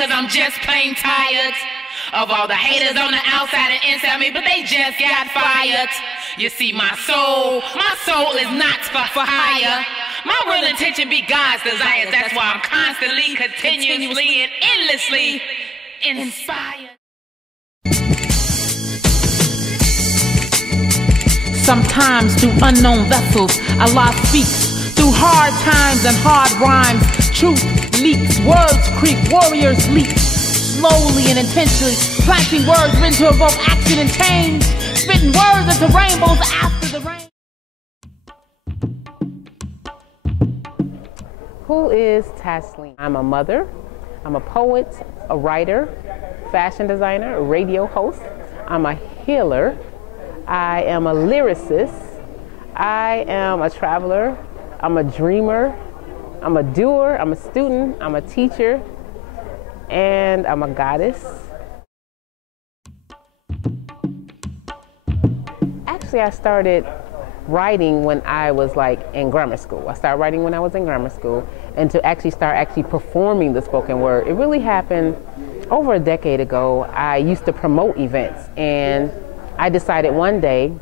cause I'm just plain tired of all the haters on the outside and inside me, but they just got fired. You see, my soul is not for hire. My real intention be God's desires. That's why I'm constantly, continuously, and endlessly inspired. Sometimes through unknown vessels, Allah speaks. Through hard times and hard rhymes, truth leaks, words creep, warriors leap. Slowly and intentionally, planting words meant to evoke action and change. Spitting words into rainbows after the rain. Who is Tasleem? I'm a mother, I'm a poet, a writer, fashion designer, a radio host. I'm a healer. I am a lyricist. I am a traveler. I'm a dreamer. I'm a doer. I'm a student. I'm a teacher. And I'm a goddess. Actually, I started writing when I was in grammar school. I started writing when I was in grammar school, and to actually start performing the spoken word, it really happened over a decade ago. I used to promote events, and I decided one day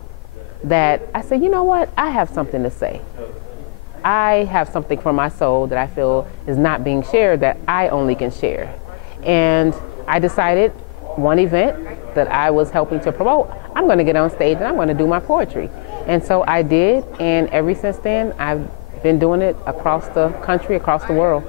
that I said, you know what, I have something to say. I have something from my soul that I feel is not being shared, that I only can share. And I decided one event that I was helping to promote, I'm going to get on stage and I'm going to do my poetry. And so I did, and ever since then, I've been doing it across the country, across the world.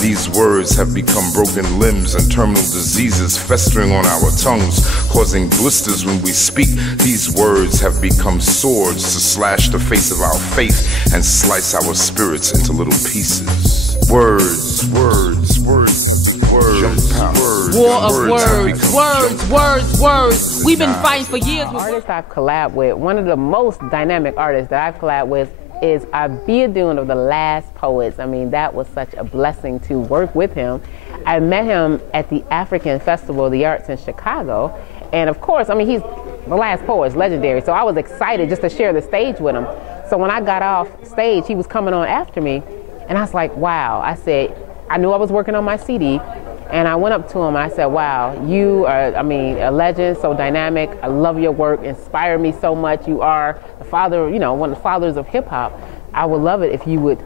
These words have become broken limbs and terminal diseases festering on our tongues, causing blisters when we speak. These words have become swords to slash the face of our faith and slice our spirits into little pieces. Words, words, words. Words, words, war of words. We've been fighting for years. Artists I've collabed with, one of the most dynamic artists that I've collabed with is Abiyadun of the Last Poets. I mean, that was such a blessing to work with him. I met him at the African Festival of the Arts in Chicago. And of course, I mean, he's the Last Poet, legendary. So I was excited just to share the stage with him. So when I got off stage, he was coming on after me. And I was like, wow. I said, I knew I was working on my CD, and I went up to him and I said, wow, you are, I mean, a legend, so dynamic. I love your work, inspire me so much. You are the father, you know, one of the fathers of hip hop. I would love it if you would,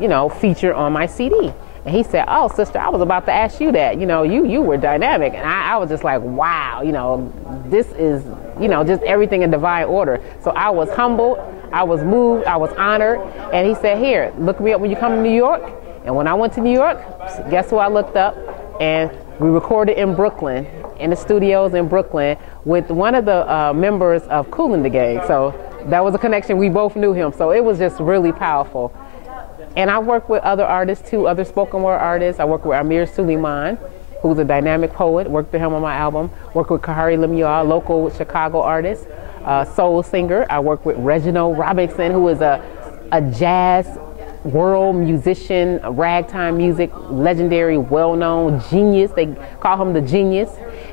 you know, feature on my CD. And he said, oh, sister, I was about to ask you that. You know, you were dynamic. And I was just like, wow, you know, this is, you know, just everything in divine order. So I was humbled, I was moved, I was honored. And he said, here, look me up when you come to New York. And when I went to New York, guess who I looked up? And we recorded in Brooklyn, in the studios in Brooklyn, with one of the members of Kool and the Gang. So that was a connection. We both knew him. So it was just really powerful. And I worked with other artists too, other spoken word artists. I worked with Amir Suleiman, who's a dynamic poet. Worked with him on my album. Worked with Kahari Lemuel, local Chicago artist, soul singer. I worked with Reginald Robinson, who is a jazz world musician, ragtime music, legendary, well-known genius. They call him the genius.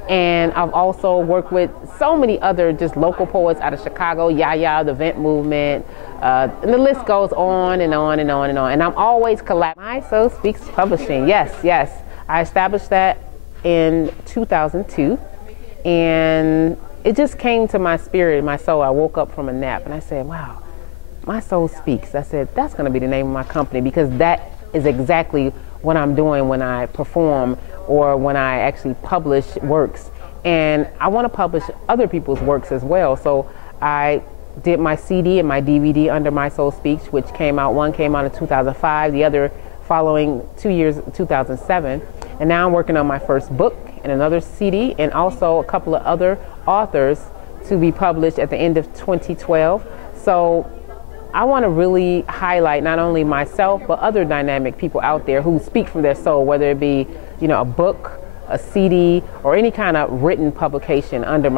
And I've also worked with so many other just local poets out of Chicago, Yaya, the Vent Movement, and the list goes on and on and on and on. And I'm always collaborating. My Soul Speaks Publishing, yes. I established that in 2002, and it just came to my spirit, my soul. I woke up from a nap and I said, wow, My Soul Speaks. I said, that's going to be the name of my company, because that is exactly what I'm doing when I perform or when I actually publish works. And I want to publish other people's works as well. So I did my CD and my DVD under My Soul Speaks, which came out, one came out in 2005, the other following 2 years, 2007. And now I'm working on my first book and another CD, and also a couple of other authors to be published at the end of 2012. So I want to really highlight not only myself, but other dynamic people out there who speak from their soul, whether it be, you know, a book, a CD, or any kind of written publication under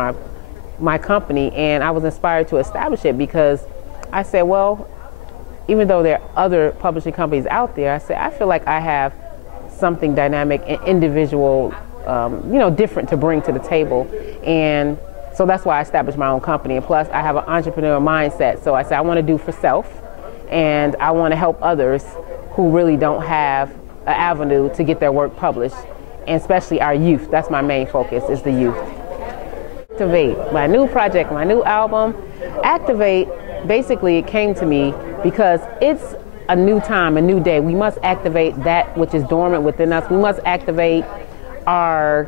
my company. And I was inspired to establish it because I said, well, even though there are other publishing companies out there, I said, I feel like I have something dynamic and individual, you know, different to bring to the table. And so that's why I established my own company. And plus, I have an entrepreneurial mindset. So I said, I want to do for self, and I want to help others who really don't have an avenue to get their work published. and especially our youth. That's my main focus, is the youth. Activate, my new project, my new album, Activate, basically it came to me because it's a new time, a new day. We must activate that which is dormant within us. We must activate our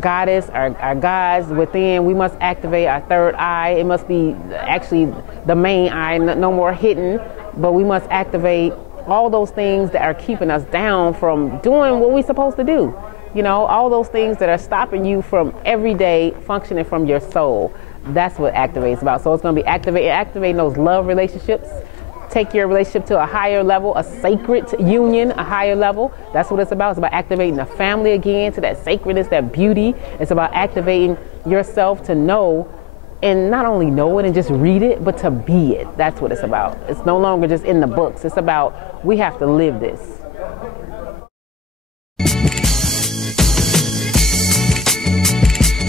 goddess, our gods within. We must activate our third eye. It must be actually the main eye, no more hidden, but we must activate all those things that are keeping us down from doing what we're supposed to do. You know, all those things that are stopping you from every day functioning from your soul. That's what Activate is about. So it's going to be activating those love relationships. Take your relationship to a higher level, a sacred union, a higher level. That's what it's about. It's about activating the family again to that sacredness, that beauty. It's about activating yourself to know, and not only know it and just read it, but to be it. That's what it's about. It's no longer just in the books. It's about, we have to live this.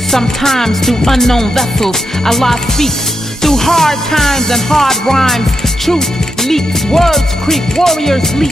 Sometimes through unknown vessels, Allah speaks. Through hard times and hard rhymes, truth leaks, words creep, warriors leap.